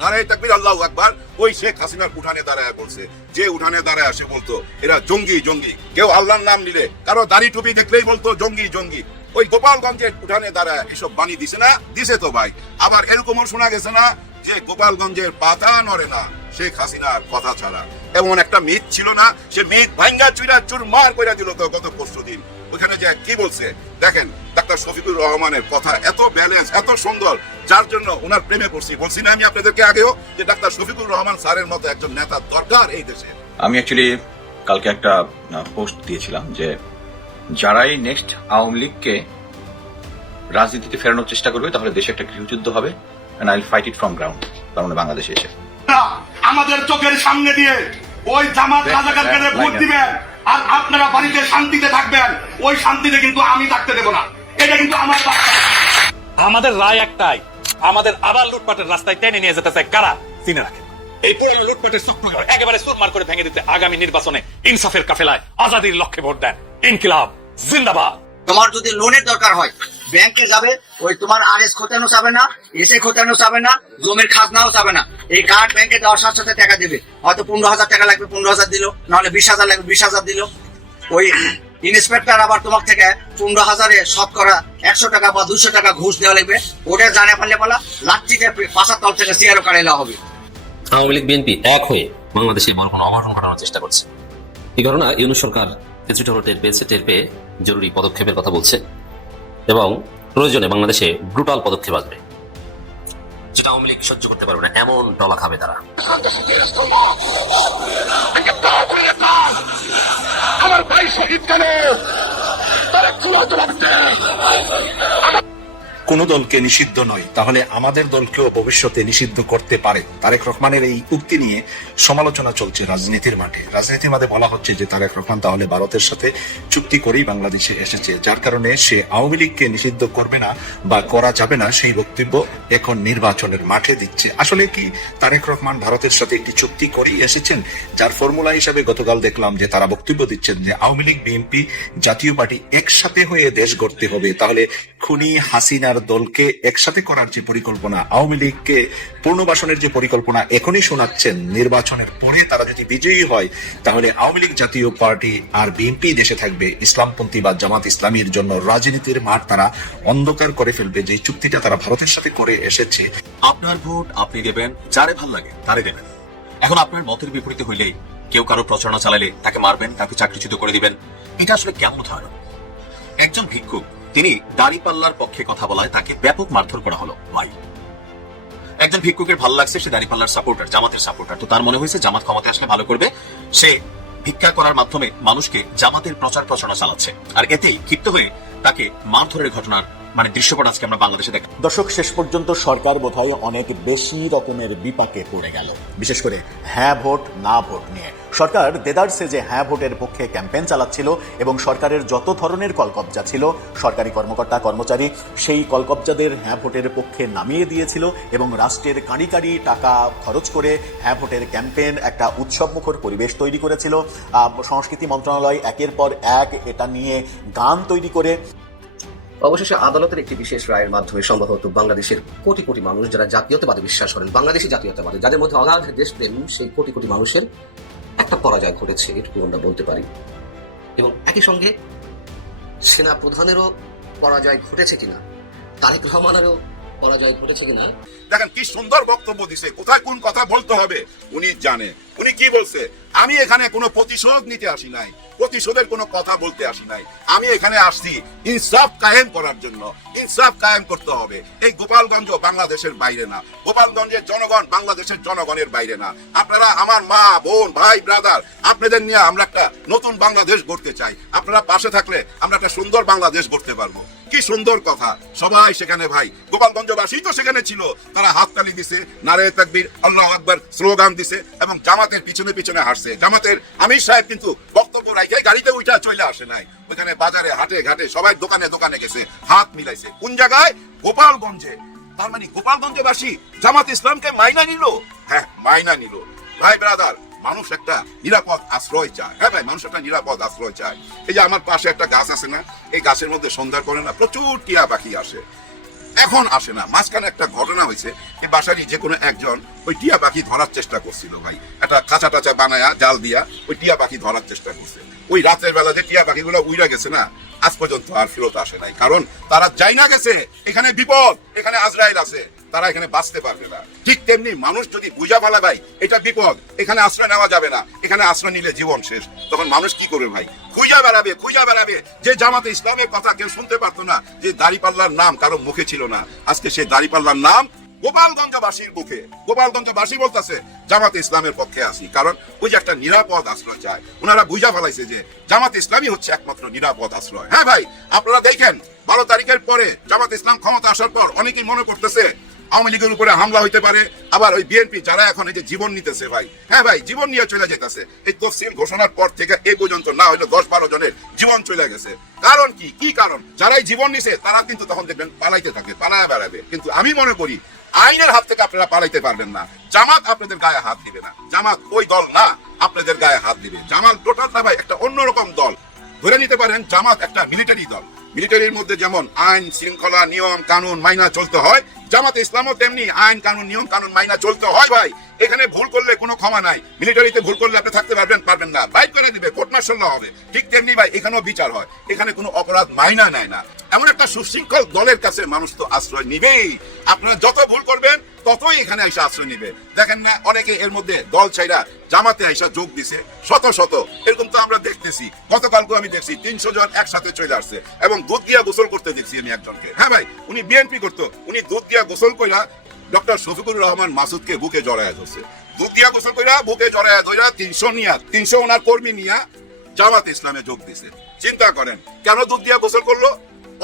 নারায়ে তাকবীর, আল্লাহু আকবার। ওই শেখ হাসিনার উঠানে দাঁড়ায় বলছে, যে উঠানে দাঁড়ায় আসে বলতো এরা জঙ্গি জঙ্গি, কেউ আল্লাহর নাম নিলে কারো দাড়ি টুপি দেখলেই বলতো জঙ্গি জঙ্গি। ওই গোপালগঞ্জের উঠানে দাঁড়ায় এসব বাণী দিছে না? দিছে তো ভাই। আবার এরকমও শোনা গেছে না যে গোপালগঞ্জের পাতা নড়ে না শেখ হাসিনার কথা ছাড়া। এমন একটা মিথ ছিল না? সে মিথ ভাঙ্গা চুরা চুরমার করে দিল তো গত পরশুদিন। ওখানে যে কি বলছে দেখেন, ডাক্তার শফিকুর রহমানের কথা এত ব্যালেন্স, এত সুন্দর, যার জন্য ওনার প্রেমে পড়ছি। বলছি না আমি আপনাদেরকে আগেও যে ডাক্তার শফিকুর রহমান স্যারের মতো একজন নেতা দরকার এই দেশে। আমি অ্যাকচুয়ালি কালকে একটা পোস্ট দিয়েছিলাম যে যারাই নেক্সট আওয়ামী লীগকে রাজনীতিতে ফেরানোর চেষ্টা করবে তাহলে দেশে একটা গৃহযুদ্ধ হবে, and I will fight it from ground. তার মানে বাংলাদেশে এসে আমাদের চোখের সামনে দিয়ে ওই জামাত রাজাকারদের ভোট দিবেন আর আপনারা বাড়িতে শান্তিতে থাকবেন। ওই শান্তিতে কিন্তু আমি থাকতে দেব না। এটা কিন্তু আমার বার্তা। আমাদের রায় একটাই, আমাদের আবার লুটপাটের রাস্তায় টেনে নিয়ে যেতে চায় কারা? চিনে রাখেন। এই পুরো লুটপাটের চক্র একেবারে সুরমার করে ভেঙে দিতে আগামী নির্বাচনে ইনসাফের কাফেলায় আজাদির লক্ষ্যে ভোট দেন। ইনকিলাব জিন্দাবাদ। তোমার যদি লোনের দরকার হয় ব্যাংকে যাবে, ওই তোমার আরএস খোঁচানো যাবে না, এসে খোঁচানো যাবে না, জমির খাজনাও যাবে না। এই কার্ড ব্যাংকে দেওয়ার সাথে সাথে টাকা দেবে। হয়তো 15,000 টাকা লাগবে, 15,000 দিল, নাহলে 20,000 লাগবে, 20,000 দিল। ওই ইন্সপেক্টর আবার তোমার থেকে 15,000-এ শতকরা 100 টাকা বা 200 টাকা ঘুষ দেওয়া লাগবে। ওটা জানে পারলে বলা লাচ্ছিতে পাশার তল থেকে চেয়ারও কাটাইলা হবে। আওয়ামী লীগ বিএনপি এক হয়ে বাংলাদেশে বড় কোনো অঘটন ঘটানোর চেষ্টা করছে। এই ঘটনা ইউনূস সরকার কিছুটা হলো টের পেয়ে জরুরি পদক্ষেপের কথা বলছে এবং প্রয়োজনে বাংলাদেশে ব্রুটাল পদক্ষেপ আসবে, যেটা আওয়ামী লীগ সহ্য করতে পারবে না। এমন ডলা খাবে তারা। আমার ভাই শহীদ কেন? তারা কি কোন দলকে নিষিদ্ধ নয়, তাহলে আমাদের দলকেও ভবিষ্যতে নিষিদ্ধ করতে পারে। তারেক রহমানের এই উক্তি নিয়ে সমালোচনা চলছে রাজনীতির মাঠে। রাজনীতির মাঠে বলা হচ্ছে যে তারেক রহমান তাহলে ভারতের সাথে চুক্তি করেই বাংলাদেশে এসেছে, যার কারণে সে আওয়ামী লীগকে নিষিদ্ধ করবে না বা করা যাবে না সেই বক্তব্য এখন নির্বাচনের মাঠে দিচ্ছে। আসলে কি তারেক রহমান ভারতের সাথে একটি চুক্তি করেই এসেছেন, যার ফর্মুলা হিসাবে গতকাল দেখলাম যে তারা বক্তব্য দিচ্ছেন যে আওয়ামী লীগ বিএনপি জাতীয় পার্টি একসাথে হয়ে দেশ গড়তে হবে। তাহলে খুনি হাসিনার দলকে একসাথে করার যে পরিকল্পনা, আওয়ামী লীগকে পুনর্বাসনের যে পরিকল্পনা এখনই শোনাচ্ছেন, নির্বাচনের পরে তারা যদি বিজয়ী হয় তাহলে আওয়ামী লীগ জাতীয় পার্টি আর বিএনপি দেশে থাকবে। ইসলামপন্থী বা জামাত ইসলামীর জন্য রাজনীতির মাঠ তারা অন্ধকার করে ফেলবে। যে চুক্তিটা তারা ভারতের সাথে করে এসেছে। আপনার ভোট আপনি দেবেন, যারে ভাল লাগে তারে দেবেন। এখন আপনার মতের বিপরীতে হইলেই কেউ কারো প্রচারণা চালালে তাকে মারবেন, তাকে চাকরিচ্যুত করে দিবেন, এটা আসলে কেমন ধারণা? একজন ভিক্ষুক তিনি দাড়িপাল্লার পক্ষে কথা বলায় তাকে ব্যাপক মারধর করা হলো। ভাই, একজন ভিক্ষুকের ভালো লাগছে, সে দাড়িপাল্লার সাপোর্টার, জামাতের সাপোর্টার, তো তার মনে হয়েছে জামাত ক্ষমতায় আসলে ভালো করবে, সে ভিক্ষা করার মাধ্যমে মানুষকে জামাতের প্রচারণা চালাচ্ছে, আর এতেই ক্ষিপ্ত হয়ে তাকে মারধরের ঘটনার দৃশ্যপট আজকে আমরা বাংলাদেশে দেখি। দর্শক, শেষ পর্যন্ত সরকার বোধহয় অনেক বেশি রকমের বিপাকে পড়ে গেল, বিশেষ করে হ্যাঁ ভোট না ভোট নিয়ে। সরকার দেদারসে যে হ্যাঁ ভোটের পক্ষে ক্যাম্পেইন চালাচ্ছিল এবং সরকারের যত ধরনের কলকবজা ছিল, সরকারি কর্মকর্তা কর্মচারী সেই কলকবজাদের হ্যাঁ ভোটের পক্ষে নামিয়ে দিয়েছিল এবং রাষ্ট্রের কাঁড়ি কাঁড়ি টাকা খরচ করে হ্যাঁ ভোটের ক্যাম্পেইন একটা উৎসবমুখর পরিবেশ তৈরি করেছিল। সংস্কৃতি মন্ত্রণালয় একের পর এক এটা নিয়ে গান তৈরি করে। অবশেষে আদালতের একটি বিশেষ রায়ের মাধ্যমে সম্ভবত বাংলাদেশের কোটি কোটি মানুষ যারা জাতীয়তাবাদে বিশ্বাস করেন, বাংলাদেশি জাতীয়তাবাদে, যাদের মধ্যে অগাধ দেশপ্রেম, সেই কোটি কোটি মানুষের একটা পরাজয় ঘটেছে, এটুকু আমরা বলতে পারি। এবং একই সঙ্গে সেনা প্রধানেরও পরাজয় ঘটেছে কিনা, তারেক রহমানেরও পরাজয় ঘটেছে কিনা। দেখেন কি সুন্দর বক্তব্য দিছে, কোথায় কোন কথা বলতে হবে উনি জানে। উনি কি বলছে, আমি এখানে কোনো প্রতিশোধ নিতে আসি নাই, প্রতিশোধের কোনো কথা বলতে আসি নাই, আমি এখানে আসছি ইনসাফ কায়েম করার জন্য। ইনসাফ কায়েম করতে হবে। এই গোপালগঞ্জ বাংলাদেশের বাইরে না, গোপালগঞ্জের জনগণ বাংলাদেশের জনগণের বাইরে না। আপনারা আমার মা বোন ভাই ব্রাদার, আপনাদের নিয়ে আমরা একটা নতুন বাংলাদেশ গড়তে চাই। আপনারা পাশে থাকলে আমরা একটা সুন্দর বাংলাদেশ গড়তে পারবো। কি সুন্দর কথা, সবাই সেখানে ভাই গোপালগঞ্জবাসী তো সেখানে ছিল, তারা হাততালি দিছে, নারায়ে তাকবীর, আল্লাহু আকবার স্লোগান দিছে এবং জামাতের পিছনে পিছনে হাঁটছে। জামাতের আমির সাহেব কিন্তু বক্তব্য রাখে গাড়িতে উঠা চলে আসে নাই, ওইখানে বাজারে হাটে ঘাটে সবাই দোকানে দোকানে গেছে, হাত মিলাইছে। কোন জায়গায়? গোপালগঞ্জে। তার মানে গোপালগঞ্জবাসী জামাত ইসলামকে মাইনা নিল। হ্যাঁ, মাইনা নিল। ভাই ব্রাদার, মানুষ একটা নিরাপদ আশ্রয় চায়। হ্যাঁ ভাই, মানুষ একটা নিরাপদ আশ্রয় চায়। এই যে আমার পাশে একটা গাছ আছে না, এই গাছের মধ্যে সন্ধ্যার পরে না প্রচুর টিয়া পাখি আসে। এখন আসে না। মাঝখানে একটা ঘটনা হয়েছে, এই বাসারই যে কোনো একজন ওই টিয়া পাখি ধরার চেষ্টা করছিল ভাই, একটা খাঁচা টাচা বানায়া জাল দিয়া ওই টিয়া পাখি ধরার চেষ্টা করছে। ওই রাতের বেলা যে টিয়া পাখিগুলো উইরা গেছে না, আজ পর্যন্ত আর ফেরত আসে নাই, কারণ তারা যাই না গেছে এখানে বিপদ, এখানে আজরাইল আছে, তারা এখানে বাঁচতে পারবে না। ঠিক তেমনি মানুষ যদি বুঝা ফেলা ভাই এটা বিপদ, এখানে আশ্রয় নেওয়া যাবে না, এখানে আশ্রয় নিলে জীবন শেষ, তখন মানুষ কি করবে ভাই? খুঁজা বেড়াবে। যে জামাতে ইসলামের কথা কেউ শুনতে পারতো না, যে দাড়িপাল্লার নাম কারো মুখে ছিল না, আজকে সেই দাড়িপাল্লার নাম গোপালগঞ্জবাসীর মুখে। গোপালগঞ্জবাসী বলতেছে জামাতে ইসলামের পক্ষে আছি, কারণ ওই যে একটা নিরাপদ আশ্রয় চায়। ওনারা বুঝা ফেলাইছে যে জামাতে ইসলামই হচ্ছে একমাত্র নিরাপদ আশ্রয়। হ্যাঁ ভাই, আপনারা দেখেন 12 তারিখের পরে জামাতে ইসলাম ক্ষমতা আসার পর অনেকেই মনে করতেছে আওয়ামী লীগের উপরে হামলা হইতে পারে, আবার ওই বিএনপি যারা এখন এই যে জীবন নিতেছে ভাই, হ্যাঁ ভাই, জীবন নিয়ে চলে যেতেছে। এই তফসিল ঘোষণার পর থেকে এই পর্যন্ত না হইলো 10-12 জনের জীবন চলে গেছে। কারণ কি কারণ? যারাই জীবন নিছে তারা কিন্তু তখন দেখবেন পালাইতে থাকে, পালায়া বেড়াবে। কিন্তু আমি মনে করি আইনের হাত থেকে আপনারা পালাইতে পারবেন না। জামাত আপনাদের গায়ে হাত দিবে না, জামাত ওই দল না আপনাদের গায়ে হাত দিবে। জামাত টোটালটা ভাই একটা অন্যরকম দল। ধরে নিতে পারেন জামাত একটা মিলিটারি দল। মিলিটারির মধ্যে যেমন আইন শৃঙ্খলা নিয়ম কানুন মাইনা চলতে হয়, জামাতে ইসলামও তেমনি আইন কানুন নিয়ম কানুন মাইনা চলতে হয় ভাই। এখানে ভুল করলে কোনো ক্ষমা নাই। মিলিটারিতে ভুল করলে আপনি থাকতে পারবেন না, বাইক করে দিবে, কোর্ট মার্শাল হবে। ঠিক তেমনি ভাই এখানেও বিচার হয়, এখানে কোনো অপরাধ মাইনা নেয় না। এমন একটা সুশৃঙ্খল দলের কাছে মানুষ তো আশ্রয় নিবেই। আপনারা যত ভুল করবেন ততই এখানে এসে আশ্রয় নিবে। দেখেন না, অনেকে এর মধ্যে দল ছাইরা জামাতে এসে যোগ দিছে, শত এরকম তো আমরা দেখতেছি। গতকালকে আমি দেখছি 300 জন একসাথে চলে আসছে, এবং দুধ দিয়া গোসল করতে দেখছি আমি একজনকে। হ্যাঁ ভাই, উনি বিএনপি করতো, উনি দুধ দিয়া গোসল কইরা ডক্টর শফিকুর রহমান মাসুদকে বুকে জড়ায় ধরছে। দুধ দিয়া গোসল কইরা বুকে জড়ায় ধইরা 300 ওনার কর্মী নিয়া জামাতে ইসলামে যোগ দিছে। চিন্তা করেন কেন দুধ দিয়া গোসল করলো?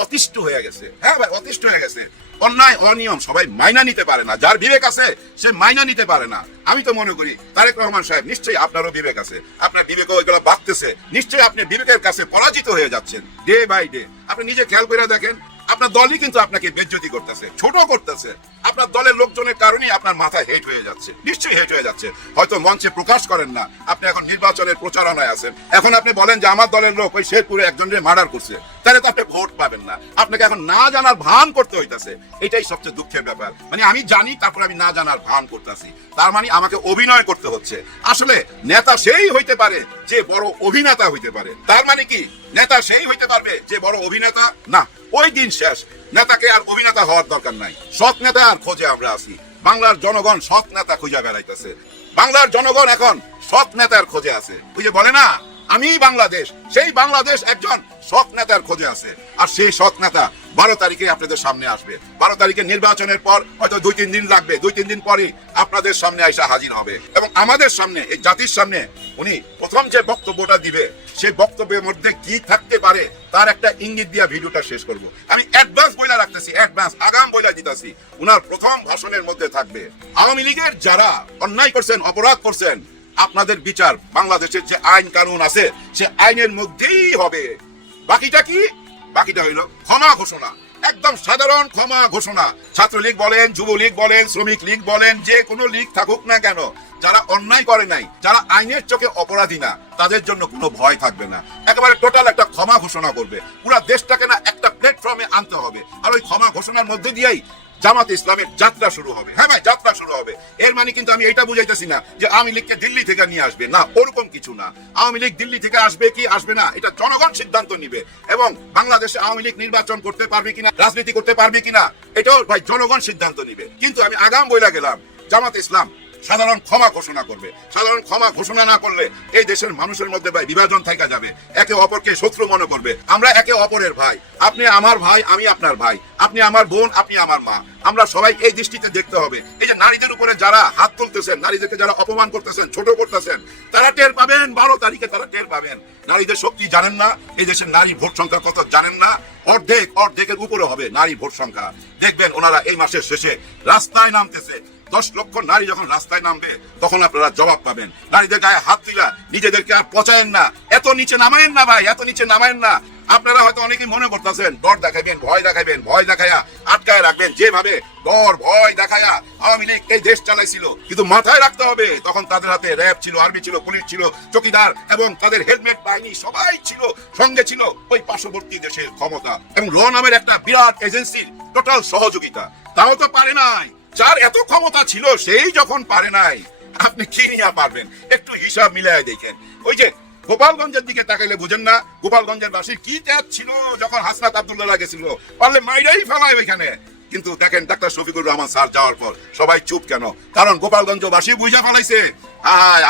অতিষ্ঠ হয়ে গেছে। হ্যাঁ ভাই, অতিষ্ঠ হয়ে গেছে। অন্যায় অনিয়ম সবাই মাইনা নিতে পারে না, যার বিবেক আছে সে মাইনা নিতে পারে না। আমি তো মনে করি তারেক রহমান সাহেব নিশ্চয়ই আপনারও বিবেক আছে, আপনার বিবেক ওইগুলো বাঁধতেছে, নিশ্চয়ই আপনি বিবেকের কাছে পরাজিত হয়ে যাচ্ছেন ডে বাই ডে। আপনি নিজে খেয়াল করে দেখেন, আপনার দলই কিন্তু আপনাকে বেজ্জতি করতেছে, ছোট করতেছে। আপনার দলের লোকজনের কারণেই আপনার মাথা হেট হয়ে যাচ্ছে, নিশ্চয়ই হেট হয়ে যাচ্ছে। হয়তো মঞ্চে প্রকাশ করেন না, আপনি এখন নির্বাচনের প্রচারণায় আছেন। এখন আপনি বলেন যে আমার দলের লোক ওই শেরপুরে একজনের মার্ডার করছে, তাহলে তো আপনি ভোট পাবেন না। আপনাকে এখন না জানার ভান করতে হইতাছে, এটাই সবচেয়ে দুঃখের ব্যাপার। মানে আমি জানি তারপর আমি না জানার ভান করতেছি, তার মানে আমাকে অভিনয় করতে হচ্ছে। আসলে নেতা সেই হইতে পারে যে বড় অভিনেতা হইতে পারে। তার মানে কি নেতা সেই হইতে পারবে যে বড় অভিনেতা? না, ওই দিন শেষ। নেতাকে আর অভিনেতা হওয়ার দরকার নাই, সৎ নেতার খোঁজে আমরা আছি। বাংলার জনগণ সৎ নেতা খুঁজে বেড়াইতেছে, বাংলার জনগণ এখন সৎ নেতার খোঁজে আছে। ওই যে বলে না আমি বাংলাদেশ, সেই বাংলাদেশ একজন সৎ নেতার খোঁজে আছে। আর সেই সৎ নেতা 12 তারিখে আপনাদের সামনে আসবে। 12 তারিখে নির্বাচনের পর হয়তো 2-3 দিন লাগবে, 2-3 দিন পরে আপনাদের সামনে আইসা হাজির হবে, এবং আমাদের সামনে, এই জাতির সামনে উনি প্রথম যে বক্তব্যটা দিবে, সেই বক্তব্যের মধ্যে কি থাকতে পারে তার একটা ইঙ্গিত দিয়া ভিডিওটা শেষ করব। আমি অ্যাডভান্স বইলা রাখতেছি, অ্যাডভান্স আগাম বইলা দিতেছি, উনার প্রথম ভাষণের মধ্যে থাকবে আওয়ামী লীগের যারা অন্যায় করছেন, অপরাধ করছেন, আপনাদের বিচার বাংলাদেশের যে আইন কানুন আছে সে আইনের মধ্যেই হবে। বাকিটা কি? বাকিটা হইল ক্ষমা ঘোষণা, একদম সাধারণ ক্ষমা ঘোষণা। ছাত্রলীগ বলেন, যুবলীগ বলেন, শ্রমিক লীগ বলেন, যে কোনো লীগ থাকুক না কেন, যারা অন্যায় করে নাই, যারা আইনের চোখে অপরাধী না, তাদের জন্য কোনো ভয় থাকবে না। একেবারে টোটাল একটা ক্ষমা ঘোষণা করবে, পুরো দেশটাকে না একটা প্ল্যাটফর্মে আনতে হবে। আর ওই ক্ষমা ঘোষণার মধ্যে দিয়েই জামাতে ইসলামের যাত্রা শুরু হবে। হ্যাঁ ভাই, যাত্রা শুরু হবে। এর মানে কিন্তু আমি এটা বুঝাইতেছি না যে আওয়ামী লীগকে দিল্লি থেকে নিয়ে আসবে, না, ওরকম কিছু না। আওয়ামী লীগ দিল্লি থেকে আসবে কি আসবে না এটা জনগণ সিদ্ধান্ত নিবে, এবং বাংলাদেশে আওয়ামী লীগ নির্বাচন করতে পারবে কিনা, রাজনীতি করতে পারবে কিনা, এটাও ভাই জনগণ সিদ্ধান্ত নিবে। কিন্তু আমি আগাম বইলা গেলাম জামাতে ইসলাম সাধারণ ক্ষমা ঘোষণা করবে। সাধারণ ক্ষমা ঘোষণা না করলে এই দেশের মানুষের মধ্যে ভাই বিভাজন থাকা যাবে, একে অপরকে শত্রু মনে করবে। আমরা একে অপরের ভাই, আপনি আমার ভাই, আমি আপনার ভাই, আপনি আমার বোন, আপনি আমার মা। আমরা সবাই এই দৃষ্টিতে দেখতে হবে। এই যে নারীদের উপরে যারা হাত তুলতেছেন, নারীদেরকে যারা অপমান করতেছেন, ছোট করতেছেন, তারা টের পাবেন 12 তারিখে, তারা টের পাবেন। নারীদের শক্তি জানেন না, এই দেশের নারী ভোট সংখ্যা কত জানেন না, অর্ধেকের উপরে হবে নারী ভোট সংখ্যা। দেখবেন ওনারা এই মাসের শেষে রাস্তায় নামতেছে। 10 লক্ষ নারী যখন রাস্তায় নামবে তখন আপনারা জবাব পাবেন। নারীদের গায়ে হাত দিলা নিজেদেরকে আর পচায়েন না, এত নিচে নামায়েন না ভাই, এত নিচে নামায়েন না। আপনারা হয়তো অনেকেই মনে করতেছেন ডর দেখাবেন, ভয় দেখাবেন, ভয় দেখায়া আটকায় রাখবেন, যেভাবে ডর ভয় দেখায়া আওয়ামী লীগ এই দেশ চালাইছিল। কিন্তু মাথায় রাখতে হবে তখন তাদের হাতে র্যাব ছিল, আর্মি ছিল, পুলিশ ছিল, চকিদার এবং তাদের হেলমেট বাহিনী সবাই ছিল, সঙ্গে ছিল ওই পার্শ্ববর্তী দেশের ক্ষমতা এবং র নামের একটা বিরাট এজেন্সির টোটাল সহযোগিতা। তাও তো পারে নাই। যার এত ক্ষমতা ছিল সেই যখন পারে নাই, আপনি কি নিয়ে পারবেন? একটু হিসাব মিলাই দেখেন। ওই যে গোপালগঞ্জের দিকে তাকাইলে বুঝেন না গোপালগঞ্জের বাসীর কি ত্যাগ ছিল যখন হাসনাত আব্দুল্লাহ গেছিল, পারলে মাইরাই ফেলায় ওইখানে। কিন্তু দেখেন ডাক্তার শফিকুর রহমান স্যার যাওয়ার পর সবাই চুপ কেন? কারণ গোপালগঞ্জবাসী বুঝা ফেলাইছে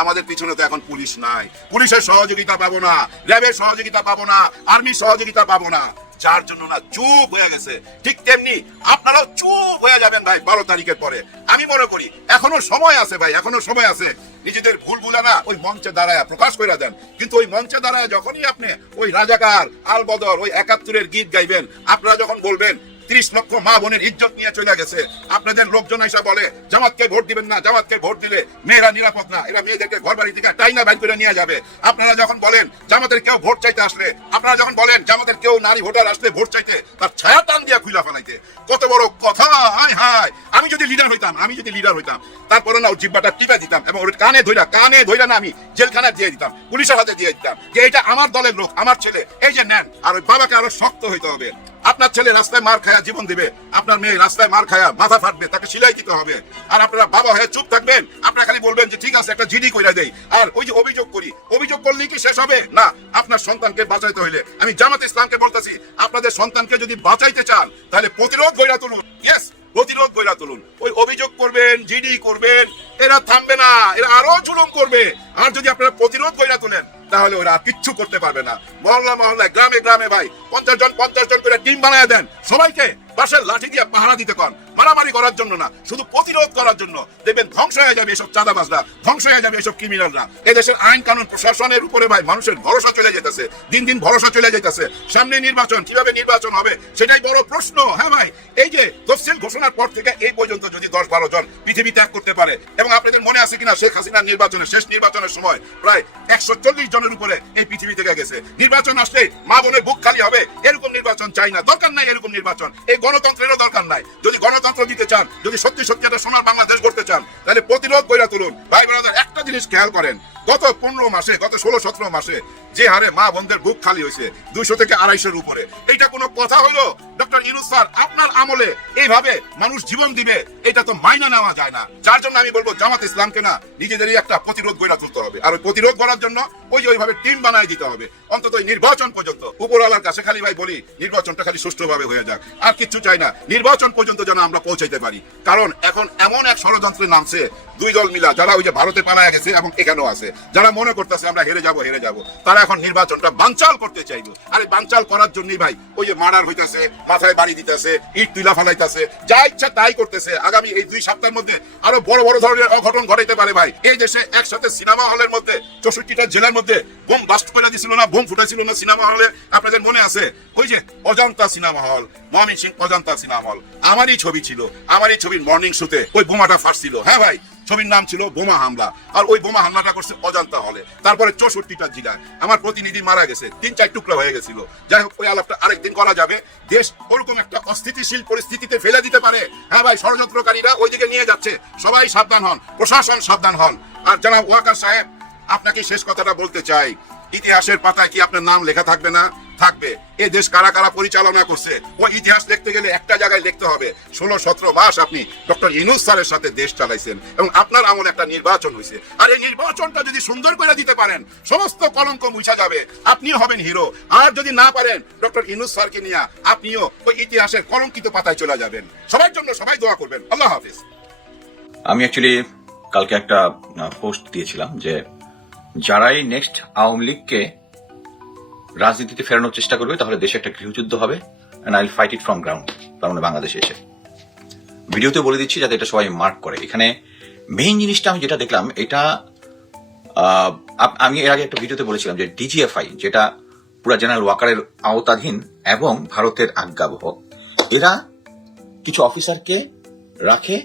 আমাদের পিছনে তো এখন পুলিশ নাই, পুলিশের সহযোগিতা পাবো না, র্যাবের সহযোগিতা পাবো না, আর্মির সহযোগিতা পাবো না, যার জন্য না চুপ হয়ে গেছে। ঠিক তেমনি আপনারাও চুপ হয়ে যাবেন ভাই 12 তারিখের পরে। আমি মনে করি এখনো সময় আছে ভাই, এখনো সময় আছে। নিজেদের ভুল বুঝানা ওই মঞ্চে দাঁড়ায় প্রকাশ করে দেন, কিন্তু ওই মঞ্চে দাঁড়ায় যখনই আপনি ওই রাজাকার আলবদর ওই 71-এর গীত গাইবেন, আপনারা যখন বলবেন 30 লক্ষ মা বোনের ইজ্জত নিয়ে চলে গেছে, আপনাদের লোকজন এসে বলে জামাতকে ভোট দিবেন না, জামাতকে ভোট দিলে মেয়েরা নিরাপদ না, এরা মেয়েদেরকে ঘর বাড়ি থেকে টাইনা বাইর করে নিয়ে যাবে। আপনারা যখন বলেন জামাতের কেউ ভোট চাইতে আসলে, আপনারা যখন বলেন জামাতের কেউ নারী ভোটার আসলে ভোট চাইতে তার ছায়া টান দিয়া খুইলা ফেলাইতে, কত বড় কথা! হায় হায়, আমি যদি লিডার হইতাম তারপরে না ওর জিব্বাটা টিপে দিতাম এবং ওর কানে ধইরা না আমি জেলখানায় দিয়ে দিতাম, পুলিশের হাতে দিয়ে দিতাম যে এটা আমার দলের লোক, আমার ছেলে, এই যে নেন। আর ওই বাবাকে আরো শক্ত হইতে হবে। আপনার ছেলে রাস্তায় মার খায়া জীবন দিবে, আপনার মেয়ে রাস্তায় মার খায়া মাথা ফাটবে, তাকে সিলাই দিতে হবে। আর আপনারা বাবা হয়ে চুপ থাকবেন, আপনারা খালি বলবেন যে ঠিক আছে একটা জিডি কইরা দেই। আর ওই যে অভিযোগ করলেই কি শেষ হবে? না, আপনার সন্তানকে বাঁচাইতে হইলে আমি জামাত ইসলামকে বলতেছি, আপনাদের সন্তানকে যদি বাঁচাইতে চান তাহলে প্রতিরোধ গড়া তুলুন। ইয়েস, প্রতিরোধ গড়া তুলুন। ওই অভিযোগ করবেন, জিডি করবেন, এরা থামবে না, এরা আরো জুলুম করবে। আর যদি আপনারা প্রতিরোধ গড়া তুলেন তাহলে ওরা কিচ্ছু করতে পারবে না। মহল্লায় গ্রামে গ্রামে ভাই 50 জন করে টিম বানায় দেন, সবাইকে বাসের লাঠি দিয়ে পাহারা দিতে কন, মারামারি করার জন্য না, শুধু প্রতিরোধ করার জন্য। দেখবেন ধ্বংস হয়ে যাবে এসব চাঁদাবাজরা, ধ্বংস হয়ে যাবে এসব ক্রিমিনালরা। এদেশের আইন কানুন প্রশাসনের উপরে ভাই মানুষের ভরসা চলে যেতেছে, দিন দিন ভরসা চলে যেতেছে। সামনে নির্বাচন, কিভাবে নির্বাচন হবে সেটাই বড় প্রশ্ন। হ্যাঁ ভাই, এই যে তফসিল ঘোষণার পর থেকে এই পর্যন্ত যদি 10-12 জন পৃথিবী ত্যাগ করতে পারে, এবং আপনাদের মনে আছে কিনা শেখ হাসিনার নির্বাচনের শেষ নির্বাচনের সময় প্রায় 140 জনের উপরে এই পৃথিবী থেকে গেছে। নির্বাচন আসলে মা বোনের বুক খালি হবে, এরকম নির্বাচন চাই না, দরকার নাই এরকম নির্বাচন। এই গণতন্ত্রেরও দরকার নাই। যদি গণতন্ত্র দিতে চান, যদি সত্যি সত্যি একটা সোনার বাংলাদেশ করতে চান, তাহলে প্রতিরোধ গড়া তুলুন। ভাই ব্রাদার, একটা জিনিস খেয়াল করেন, গত 15 মাসে, গত 16-17 মাসে যে হারে মা বোনদের বুক খালি হয়েছে 200 থেকে 250-এর উপরে, এইটা কোনো কথা হলো? ডক্টর ইউনূস স্যার আপনার আমলে এইভাবে মানুষ জীবন দিবে, এটা তো মাইনা নেওয়া যায় না। যার জন্য আমি বলবো জামাত ইসলামকে না নিজেদেরই একটা প্রতিরোধ গড়া তুলতে হবে। আর ওই প্রতিরোধ করার জন্য ওইভাবে টিম বানায় দিতে হবে, অন্তত ওই নির্বাচন পর্যন্ত। উপরওয়ালার কাছে খালি ভাই বলি নির্বাচনটা খালি সুষ্ঠুভাবে হয়ে যাক, আর কিচ্ছু চাই না, নির্বাচন পর্যন্ত যেন আমরা পৌঁছাইতে পারি। কারণ এখন এমন এক ষড়যন্ত্রে নামছে দুই দল মিলা, যারা ওই যে ভারতে পালায় গেছে এবং এখানেও আছে, যারা মনে করতেছে আমরা হেরে যাব, তারা এখন নির্বাচনটা বানচাল করতে চাইবো। আর এই বানচাল করার জন্যই ভাই ওই যে মার্ডার হইতেছে, মাথায় বাড়ি দিতেছে, ইট তুলা ফালাইতেছে, যা ইচ্ছা তাই করতেছে। আগামী এই 2 সপ্তাহের মধ্যে আরো বড় বড় ধরনের অঘটন ঘটাইতে পারে ভাই। এই দেশে একসাথে সিনেমা হলের মধ্যে 64টা জেলার মধ্যে বোম ব্লাস্ট করে দিছিল না, বোম ফুটাইছিল না সিনেমা হলে, আপনাদের মনে আছে? ওই যে Ajanta cinema hall, Mymensingh Ajanta cinema hall, আমারই ছবি ছিল, আমারই ছবির মর্নিং শোতে ওই বোমাটা ফাটছিল। হ্যাঁ ভাই, ছবির নাম ছিল বোমা হামলা, আর ওই বোমা হামলাটা করছে অজন্তা হলে। তারপরে 64টা জেলায় আমার প্রতিনিধি মারা গেছে, 3-4 টুকরা হয়ে গেছিল। যাই হোক, ওই আলাপটা আরেকদিন করা যাবে। দেশ ওরকম একটা অস্থিতিশীল পরিস্থিতিতে ফেলে দিতে পারে। হ্যাঁ ভাই, ষড়যন্ত্রকারীরা ওইদিকে নিয়ে যাচ্ছে, সবাই সাবধান হন, প্রশাসন সাবধান হন। আর জনাব ওয়াকার সাহেব, আপনাকে শেষ কথাটা বলতে চাই, ইতিহাসের পাতায় কি আপনার নাম লেখা থাকবে না? থাকবে। এ দেশ কারা কারা পরিচালনা করছে ওই ইতিহাস লিখতে গেলে একটা জায়গায় লিখতে হবে। 16-17 মাস আপনি ডক্টর ইউনূস স্যারের সাথে দেশ চালাইছেন এবং আপনার আমলে একটা নির্বাচন হয়েছে। আর এই নির্বাচনটা যদি সুন্দর করে দিতে পারেন, সমস্ত কলঙ্ক মুছা যাবে, আপনিও হবেন হিরো। আর যদি না পারেন, ডক্টর ইউনূস স্যারকে নিয়ে আপনিও ওই ইতিহাসের কলঙ্কিত পাতায় চলে যাবেন। সবার জন্য সবাই দোয়া করবেন। আল্লাহ হাফিজ। আমি অ্যাকচুয়ালি কালকে একটা পোস্ট দিয়েছিলাম যে যারাই নেক্সট আওয়ামী লীগকে রাজনীতিতে ফেরানোর চেষ্টা করবে তাহলে দেশে একটা গৃহযুদ্ধ হবে, and I will fight it from ground. তার মানে বাংলাদেশে এসে ভিডিওতে বলে দিচ্ছি যাতে এটা সবাই মার্ক করে। এখানে মেইন জিনিসটা আমি যেটা দেখলাম, এটা আমি এর আগে একটা ভিডিওতে বলেছিলাম যে ডিজিএফআই, যেটা পুরা জেনারেল ওয়াকারের আওতাধীন এবং ভারতের আজ্ঞাবহ, এরা কিছু অফিসারকে রাখে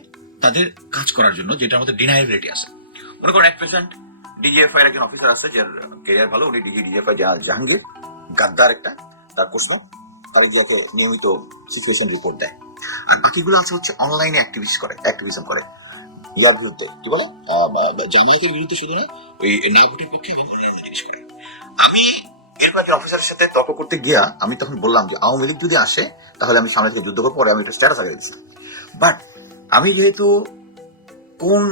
তাদের কাজ করার জন্য, যেটার মধ্যে ডিনায়াবিলিটি আছে। মনে করেন 1% ডিজিএফআই একজন অফিসার আছে যার ক্যারিয়ার ভালো, উনি ডিজিএফআই জাহাঙ্গীর গাদ্দার একটা, তার প্রশ্ন, তারেক জিয়াকে নিয়মিত সিচুয়েশন রিপোর্ট দেয়। আর বাকিগুলো আছে হচ্ছে অনলাইনে অ্যাক্টিভিজম করে ইয়ার বিরুদ্ধে, কি বলে জামায়াতের বিরুদ্ধে, শুধু না ওই না ভোটের পক্ষে এবং অন্যান্য জিনিস করে। আমি এরকম একটা অফিসারের সাথে তর্ক করতে গিয়া আমি তখন বললাম যে আওয়ামী লীগ যদি আসে তাহলে আমি সামনে থেকে যুদ্ধ করবো, পরে আমি একটা স্ট্যাটাস আগে দিচ্ছি। বাট আমি যেহেতু কোন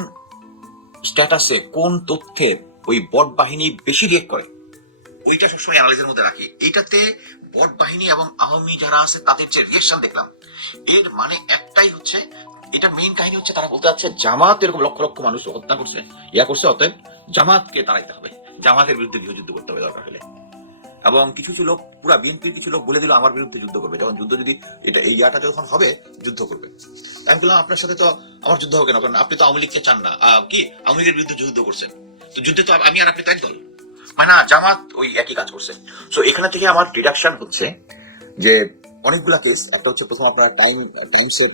স্ট্যাটাসে কোন তথ্যে ওই বট বাহিনী বেশি রিয়েক্ট করে ওইটা সবসময় অ্যানালাইজের মধ্যে রাখি। এইটাতে বট বাহিনী এবং আওয়ামী যারা আছে তাদের যে রিয়েকশন দেখলাম, এর মানে একটাই হচ্ছে, এটা মেইন কাহিনী হচ্ছে তারা বলতে চাচ্ছে জামাত এরকম লক্ষ লক্ষ মানুষ হত্যা করছে, করছে, অতএব জামাতকে তাড়াইতে হবে, জামাতের বিরুদ্ধে গৃহযুদ্ধ করতে হবে দরকার হলে। এবং কিছু কিছু লোক, পুরা বিএনপির কিছু লোক বলে দিল আমার বিরুদ্ধে যুদ্ধ করবে, যখন যুদ্ধ যদি এটা এই ইয়াটা যখন হবে যুদ্ধ করবে। আমি বললাম আপনার সাথে তো আমার যুদ্ধ হবে কেন, কারণ আপনি তো আওয়ামী লীগকে চান না, কি আওয়ামী লীগের বিরুদ্ধে যুদ্ধ করছেন, তো যুদ্ধে তো আমি আর আপনি তো এক দল, মানে না জামাত ওই একই কাজ করছে। সো এখানে থেকে আমার ডিডাকশন হচ্ছে যে অনেকগুলা কেস, একটা হচ্ছে প্রথম আপনার টাইমসের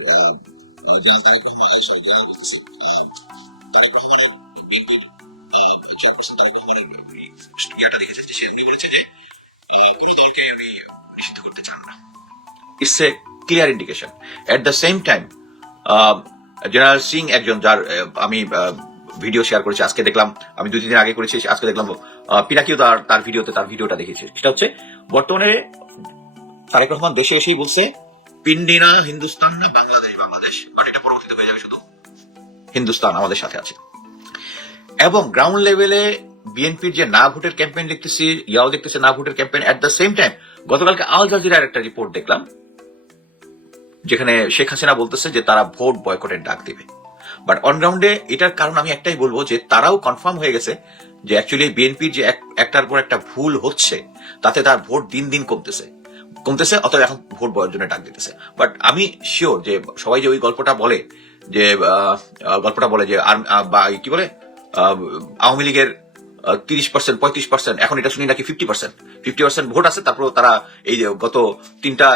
জেনারেল তারেক রহমানের বিএনপির চেয়ারপারসন তারেক রহমানের ইয়াটা দেখেছেন যে উনি বলেছে যে কোন দলকে উনি নিষিদ্ধ করতে চান না। It's a clear indication. At the same time general Singh একজন, যার আমি ভিডিও শেয়ার করেছি, আজকে দেখলাম, আমি 2-3 দিন আগে করেছি, আজকে দেখলাম পিনাকিও তার ভিডিওটা দেখেছে। সেটা হচ্ছে বর্তমানে তারেক রহমান দেশে এসেই বলছে পিন্ডিনা হিন্দুস্তান না বাংলাদেশ, বাট এটা পরবর্তীতে হয়ে যাবে শুধু হিন্দুস্তান আমাদের সাথে আছে। এবং গ্রাউন্ড লেভেলে বিএনপির যে না ভোটের ক্যাম্পেইন দেখতেছি, দেখতেছে না ভোটের campaign. At the same time গতকালকে আল জাজিরার একটা রিপোর্ট দেখলাম যেখানে শেখ হাসিনা বলতেছে যে তারা ভোট বয়কটের ডাক দিবে। বাট অনগ্রাউন্ডে এটার কারণ আমি একটাই বলবো যে তারাও কনফার্ম হয়ে গেছে যে অ্যাকচুয়ালি বিএনপির যে একটার পর একটা ভুল হচ্ছে তাতে তার ভোট দিন দিন কমতেছে, অতএব এখন ভোট বর্জনের ডাক দিতেছে। বাট আমি শিওর যে সবাই যে ওই গল্পটা বলে যে কি বলে আওয়ামী লীগের 30%, 35%, এখন এটা শুনি নাকি 50% ভোট আছে, তারপর তারা এই যে গত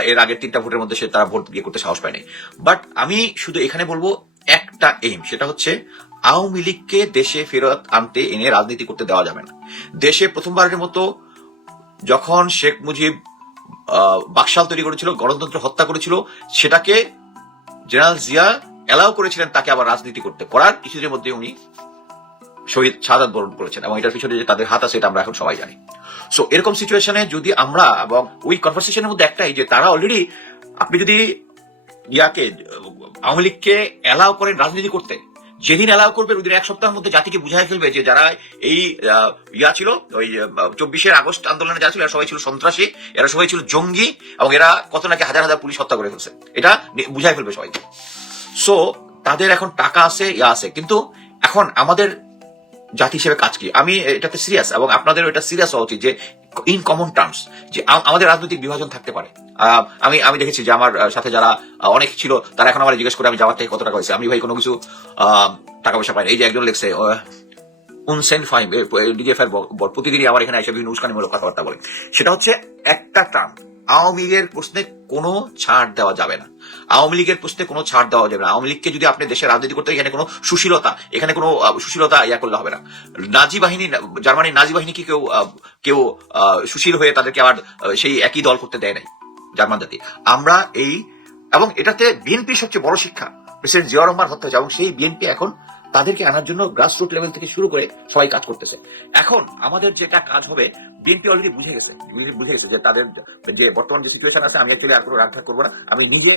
এর আগের 3টা ভোটের মধ্যে তারা ভোট দিয়ে করতে সাহস পায়নি। বাট আমি শুধু এখানে বলবো একটা এইম, সেটা হচ্ছে আওয়ামী লীগকে দেশে ফেরত আনতে এনে রাজনীতি করতে দেওয়া যাবে না। দেশে প্রথমবারের মতো যখন শেখ মুজিব বাকশাল তৈরি করেছিল, গণতন্ত্র হত্যা করেছিল, সেটাকে জেনারেল জিয়া অ্যালাউ করেছিলেন তাকে আবার রাজনীতি করার কিছুদিনের মধ্যে উনি শহীদ শাহাদাত বরণ করেছেন, এবং এটার পিছনে যে তাদের হাত আছে এটা আমরা এখন সবাই জানি। সো এরকম সিচুয়েশনে যদি আমরা, এবং ওই কনভারসেশনের মধ্যে একটাই যে তারা অলরেডি, আপনি যদি আওয়ামী লীগকে অ্যালাউ করেন রাজনীতি করতে, যেদিন অ্যালাউ করবে ওই দিন 1 সপ্তাহের মধ্যে জাতিকে বুঝাই ফেলবে যে যারা এই ছিল ওই 24 আগস্ট আন্দোলনে যারা ছিল এরা সবাই ছিল সন্ত্রাসী, এরা সবাই ছিল জঙ্গি, এবং এরা কত নাকি হাজার হাজার পুলিশ হত্যা করে ফেলছে, এটা বুঝাই ফেলবে সবাইকে। সো তাদের এখন টাকা আছে, আছে, কিন্তু এখন আমাদের জাতি হিসেবে কাজ কি, আমি এটাতে সিরিয়াস, এবং আপনাদের এটা সিরিয়াস হওয়া উচিত যে ইন কমন টার্মস যে আমাদের রাজনৈতিক বিভাজন থাকতে পারে। আমি দেখেছি যে আমার সাথে যারা অনেক ছিল তারা এখন আমার জিজ্ঞেস করে আমি জামাত থেকে কত টাকা হয়েছে, আমি ভাই কোনো কিছু টাকা পয়সা পাইনি। এই যে একজন লেখছে প্রতিদিনই আমার এখানে এসে বিভিন্ন উস্কানিমূলক কথাবার্তা বলে, সেটা হচ্ছে একটা টার্ম, আওয়ামী লীগের প্রশ্নে কোনো ছাড় দেওয়া যাবে না, আওয়ামী লীগের প্রশ্নে কোনো ছাড় দেওয়া যাবে না। আওয়ামী লীগকে যদি আপনি দেশে রাজনীতি করতে, এখানে কোনো সুশীলতা করলে হবে না। নাজি বাহিনী, জার্মানির নাজি বাহিনীকে কেউ সুশীল হয়ে তাদেরকে আবার সেই একই দল করতে দেয় নাই জার্মান জাতি। আমরা এবং এটাতে বিএনপির সবচেয়ে বড় শিক্ষা, প্রেসিডেন্ট জিয়াউর রহমান হত্যা হয়েছে, এবং সেই বিএনপি এখন তাদেরকে আনার জন্য গ্রাসরুট লেভেল থেকে শুরু করে সবাই কাজ করতেছে। এখন আমাদের যেটা কাজ হবে, বিএনপি অলরেডি বুঝে গেছে যে তাদের যে বর্তমান যে সিচুয়েশন আছে, আমি অ্যাকচুয়ালি আর কোনো রাজনীতি করবো না, আমি নিজে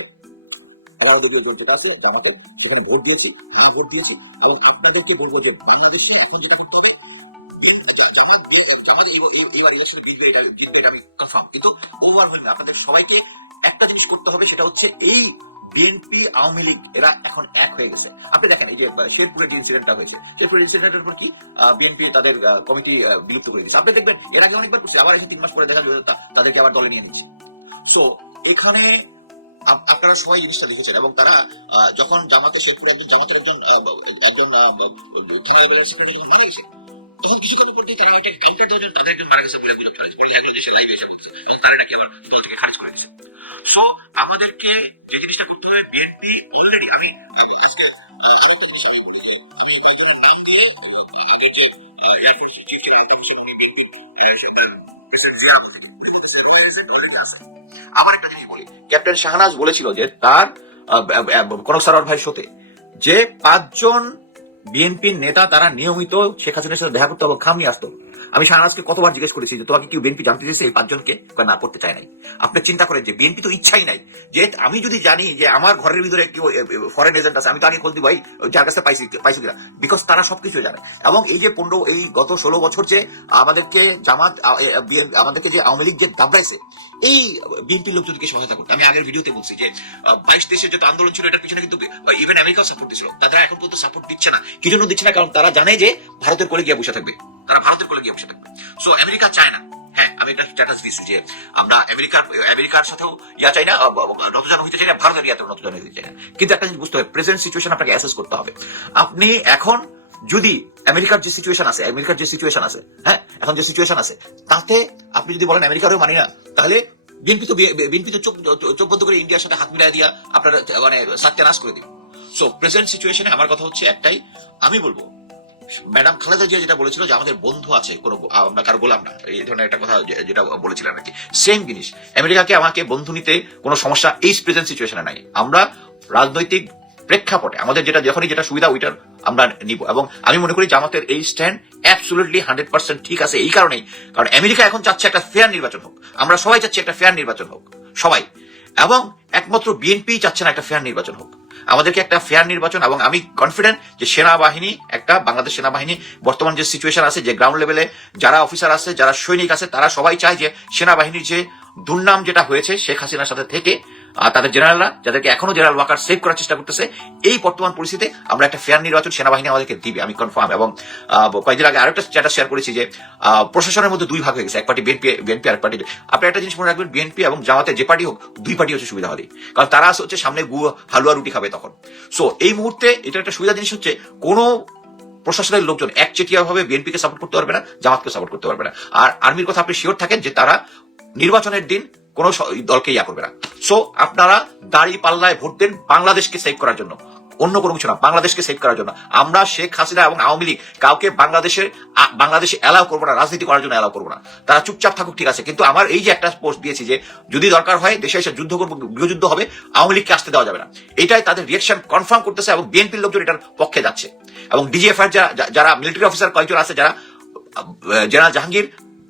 11 জন আছে জামাতে, সেখানে ভোট দিয়েছি, ভোট দিয়েছি, এবং আপনাদেরকে বলবো যে বাংলাদেশে এখন যেটা করতে হবে, জামাত এইবার ইলেকশনে জিতবে, এটা আমি কনফার্ম, কিন্তু ওভারঅল আপনাদের সবাইকে একটা জিনিস করতে হবে, সেটা হচ্ছে এই বিএনপি আওয়ামী লীগ এরা এখন এক হয়ে গেছে। আপনি দেখেন এই যে শেরপুরের যে ইনসিডেন্টটা হয়েছে, শেরপুরের ইনসিডেন্টের উপর কি বিএনপি তাদের কমিটি বিলুপ্ত করে দিচ্ছে। আপনি দেখবেন এর আগে অনেকবার করছে, আবার এসে 3 মাস পরে দেখা যাবে তাদেরকে আবার দলে নিয়ে নিচ্ছে। সো এখানে আপনারা সবাই জিনিসটা দেখেছেন, এবং তারা যখন শেরপুর জামাতের একজন থানা লেভেলের সেক্রেটারি যখন মারা গেছে, তখন কিছুক্ষণ পর তারা একটা কাউন্টার দিলেন, তাদের একজন মারা গেছে বলে দেশের লাইভে এসে বলছে, এবং তারা নাকি আবার থেকে খারিজ করা গেছে। সো আমাদেরকে যে জিনিসটা করতে হবে, বিএনপি অলরেডি, আমি আজকে আরেকটা জিনিস আমি বলি যে আমি ভাইদের নাম দিয়ে যে নামটা বিএনপি ক্যাপ্টেন শাহনাজ বলেছিল যে তার কনক সারোয়ার ভাইয়ের শোতে যে 5 জন বিএনপির নেতা তারা নিয়মিত শেখ হাসিনার সাথে দেখা করতে খাম নিয়ে আসতো। আমি শাহনাজকে কতবার জিজ্ঞেস করেছি যে তোমাকে কি বিএনপি জানতে চেয়েছে এই 5 জনকে? না, করতে চায় নাই। আপনি চিন্তা করেন যে বিএনপি তো ইচ্ছাই নাই যে আমি যদি জানি যে আমার ঘরের ভিতরে কেউ ফরেন এজেন্ট আছে, আমি তো আগে খোঁজ দিই ভাই যার কাছে পাইছি কিনা, বিকজ তারা সবকিছু জানে। এবং এই যে এই গত 16 বছর যে আমাদেরকে জামাত আমাদেরকে যে আওয়ামী লীগ যে দাবড়াইছে, এই বিএনপির লোক যদি সহায়তা করতে, আমি আগের ভিডিওতে বলছি যে 22 দেশের যত আন্দোলন ছিল এটার পিছনে কিন্তু ইভেন আমেরিকাও সাপোর্ট দিচ্ছিল। তারা এখন পর্যন্ত সাপোর্ট দিচ্ছে না। কি জন্য দিচ্ছে না? কারণ তারা জানে যে ভারতের কোলে গিয়ে বসে থাকবে, তারা ভারতের কোলে গিয়ে বসে থাকবে। সো আমেরিকা চায় না। হ্যাঁ, আমি একটা স্ট্যাটাস দিচ্ছি যে আমরা আমেরিকার সাথেও চাই না, নতজানু হইতে চাই না, ভারতের ইয়াতেও নতজানু হইতে চাই না। কিন্তু একটা জিনিস বুঝতে হবে, প্রেজেন্ট সিচুয়েশন আপনাকে অ্যাসেস করতে হবে। আপনি এখন যদি আমেরিকার যে সিচুয়েশন আছে, হ্যাঁ, এখন যে সিচুয়েশন আছে তাতে আপনি যদি বলেন আমেরিকারও মানি না, তাহলে বিএনপি তো চোখ বন্ধ করে ইন্ডিয়ার সাথে হাত মিলাই দিয়া আপনারা মানে সত্যানাশ করে দিন। সো প্রেজেন্ট সিচুয়েশনে আমার কথা হচ্ছে একটাই, আমি বলবো ম্যাডাম খালেদা জিয়া যেটা বলেছিল যে আমাদের বন্ধু আছে, কোনো আমরা কারো গোলাম না, এই ধরনের একটা কথা যেটা বলেছিলেন আর কি, সেম জিনিস আমেরিকাকে আমাকে বন্ধু নিতে কোনো সমস্যা এই প্রেজেন্ট সিচুয়েশনে নাই। আমরা রাজনৈতিক প্রেক্ষাপটে আমাদের যখনই যেটা সুবিধা ওইটার আমরা নিব। এবং আমি মনে করি জামাতের এই স্ট্যান্ড অ্যাবসলিউটলি 100% ঠিক আছে। এই কারণেই, কারণ আমেরিকা এখন চাচ্ছে একটা ফেয়ার নির্বাচন হোক, আমরা সবাই চাচ্ছি একটা ফেয়ার নির্বাচন হোক, সবাই। এবং একমাত্র বিএনপি চাচ্ছে না একটা ফেয়ার নির্বাচন হোক, আমাদেরকে একটা ফেয়ার নির্বাচন। এবং আমি কনফিডেন্ট যে সেনাবাহিনী, একটা বাংলাদেশ সেনাবাহিনী বর্তমান যে সিচুয়েশন আছে, যে গ্রাউন্ড লেভেলে যারা অফিসার আছে, যারা সৈনিক আছে, তারা সবাই চায় যে সেনাবাহিনীর যে দুর্নাম যেটা হয়েছে শেখ হাসিনার সাথে থেকে, তাদের জেনারেলরা যাদেরকে এখনো জেনারেল ওয়াকার সেভ করার চেষ্টা করতেছে, এই বর্তমান পরিস্থিতিতে আমরা একটা ফেয়ার নির্বাচন সেনাবাহিনী আমাদেরকে দিবে, আমি কনফার্ম। এবং কয়েকদিন আগে আরেকটা স্ট্যাটাস শেয়ার করেছি যে প্রশাসনের মধ্যে 2 ভাগ হয়ে গেছে, এক পার্টি বিএনপি আর পার্টি। আপনি একটা জিনিস মনে রাখবেন, বিএনপি এবং জামাতে যে পার্টি হোক, 2 পার্টি হচ্ছে সুবিধা হবে, কারণ তারা হচ্ছে সামনে হালুয়া রুটি খাবে তখন। সো এই মুহূর্তে এটা একটা সুবিধা জিনিস হচ্ছে, কোনো প্রশাসনের লোকজন একচেটিয়া ভাবে বিএনপিকে সাপোর্ট করতে পারবে না, জামাতকে সাপোর্ট করতে পারবে না। আর আর্মির কথা আপনি শিওর থাকেন যে তারা নির্বাচনের দিন কোন দলকে করবে না। সো আপনারা দাড়ি পাল্লায় ভোট দেন বাংলাদেশকে সেভ করার জন্য, অন্য কোনো কিছু না, বাংলাদেশকে সেভ করার জন্য। আমরা শেখ হাসিনা এবং আওয়ামী লীগ কাউকে বাংলাদেশে এলাও করবো না, রাজনীতি করার জন্য এলাও করবো না। তারা চুপচাপ থাকুক, ঠিক আছে। কিন্তু আমার এই যে একটা পোস্ট দিয়েছি যে যদি দরকার হয় দেশে এসে যুদ্ধ করবো, গৃহযুদ্ধ হবে, আওয়ামী লীগকে আসতে দেওয়া যাবে না, এটাই তাদের রিয়েকশন কনফার্ম করতেছে। এবং বিএনপির লোকজন এটার পক্ষে যাচ্ছে। এবং ডিজিএফআই যারা মিলিটারি অফিসার কয়েকজন আছে, যারা জেনারেল জাহাঙ্গীর,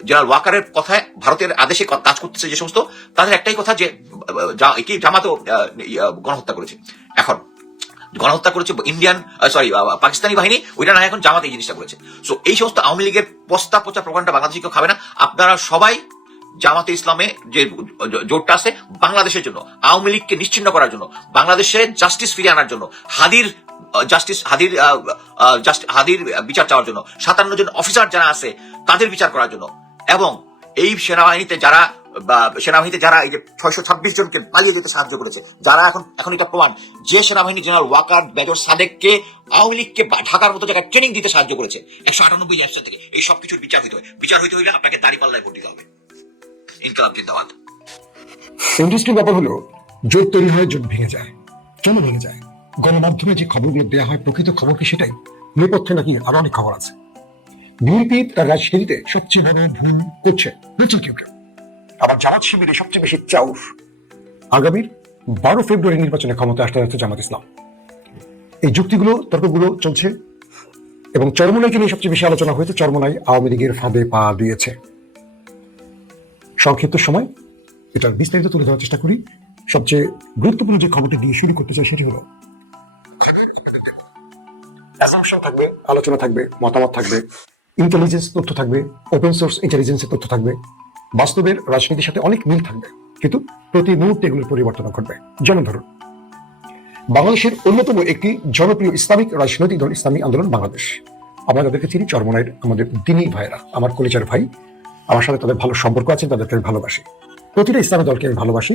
জেনারেল ওয়াকারের কথায় ভারতের আদেশে কাজ করতেছে, যে সমস্ত, তাদের একটাই কথা যে জামাতও গণহত্যা করেছে। এখন গণহত্যা করেছে পাকিস্তানি বাহিনী, ওইটা না, এখন জামাত এই জিনিসটা করেছে। সো এই সমস্ত আওয়ামী লীগের পচা প্রোপাগান্ডা বাংলাদেশে কেউ খাবে না। আপনারা সবাই জামাতে ইসলামে যে জোটটা আছে বাংলাদেশের জন্য, আওয়ামী লীগকে নিশ্চিহ্ন করার জন্য, বাংলাদেশে জাস্টিস ফিরিয়ে আনার জন্য, হাদির বিচার চাওয়ার জন্য, 57 জন অফিসার যারা আছে তাদের বিচার করার জন্য। এবং এই সেনাবাহিনীতে যারা এই যে 626 জনকে পালিয়ে যেতে সাহায্য করেছে, যারা এখন এটা প্রমাণ যে সেনাবাহিনী জেনারেল ওয়াকার, মেজর সাদেককে আওয়ামী লীগকে ঢাকার মতো জায়গায় ট্রেনিং দিতে সাহায্য করেছে 198 জ্যেষ্ঠ থেকে, এই সবকিছুর বিচার হইতে হবে। বিচার হইতে হইলে আপনাকে দাঁড়িপাল্লায় ভোট দিতে হবে। ইনকলাব জিন্দাবাদ। ইন্ডাস্ট্রির ব্যাপার হলো, জোট তৈরি হয়, জোট ভেঙে যায়। কেন ভেঙে যায়? গণমাধ্যমে যে খবরগুলো দেওয়া হয় প্রকৃত খবর কি সেটাই? নেপথ্যে নাকি আরো অনেক খবর আছে। বিএনপি তার রাজনীতিতে সবচেয়ে বড় ভুল করছে কেউ কেউ, আবার জামাত শিবিরে সবচেয়ে বেশি চাউর। আগামীর 12 ফেব্রুয়ারি নির্বাচনে ক্ষমতা আসতে যাচ্ছে জামাত ইসলাম। এই যুক্তিগুলো, তর্কগুলো চলছে এবং চরমোনাইকে নিয়ে সবচেয়ে বেশি আলোচনা হয়েছে। চরমোনাই আওয়ামী লীগের ফাঁদে পা দিয়েছে। সংক্ষিপ্ত সময় এটার বিস্তারিত তুলে ধরার চেষ্টা করি। সবচেয়ে গুরুত্বপূর্ণ যে খবরটি দিয়ে শুরু করতে চাই সেটি হলো, অ্যাসাম্পশন থাকবে, আলোচনা থাকবে, মতামত থাকবে, ইন্টেলিজেন্স তথ্য থাকবে, ওপেন সোর্স ইন্টেলিজেন্সের তথ্য থাকবে, বাস্তবের রাজনীতির সাথে অনেক মিল থাকবে, কিন্তু প্রতি মুহূর্তে এগুলোর পরিবর্তন ঘটবে। যেমন ধরুন, বাংলাদেশের অন্যতম একটি জনপ্রিয় ইসলামিক রাজনৈতিক দল ইসলামী আন্দোলন বাংলাদেশ। আমরা যাদেরকে চিনি, চরমোনাইয়ের আমাদের দিনী ভাইয়েরা, আমার কলিজার ভাই, আমার সাথে তাদের ভালো সম্পর্ক আছে, তাদেরকে আমি ভালোবাসি। প্রতিটা ইসলামী দলকে আমি ভালোবাসি।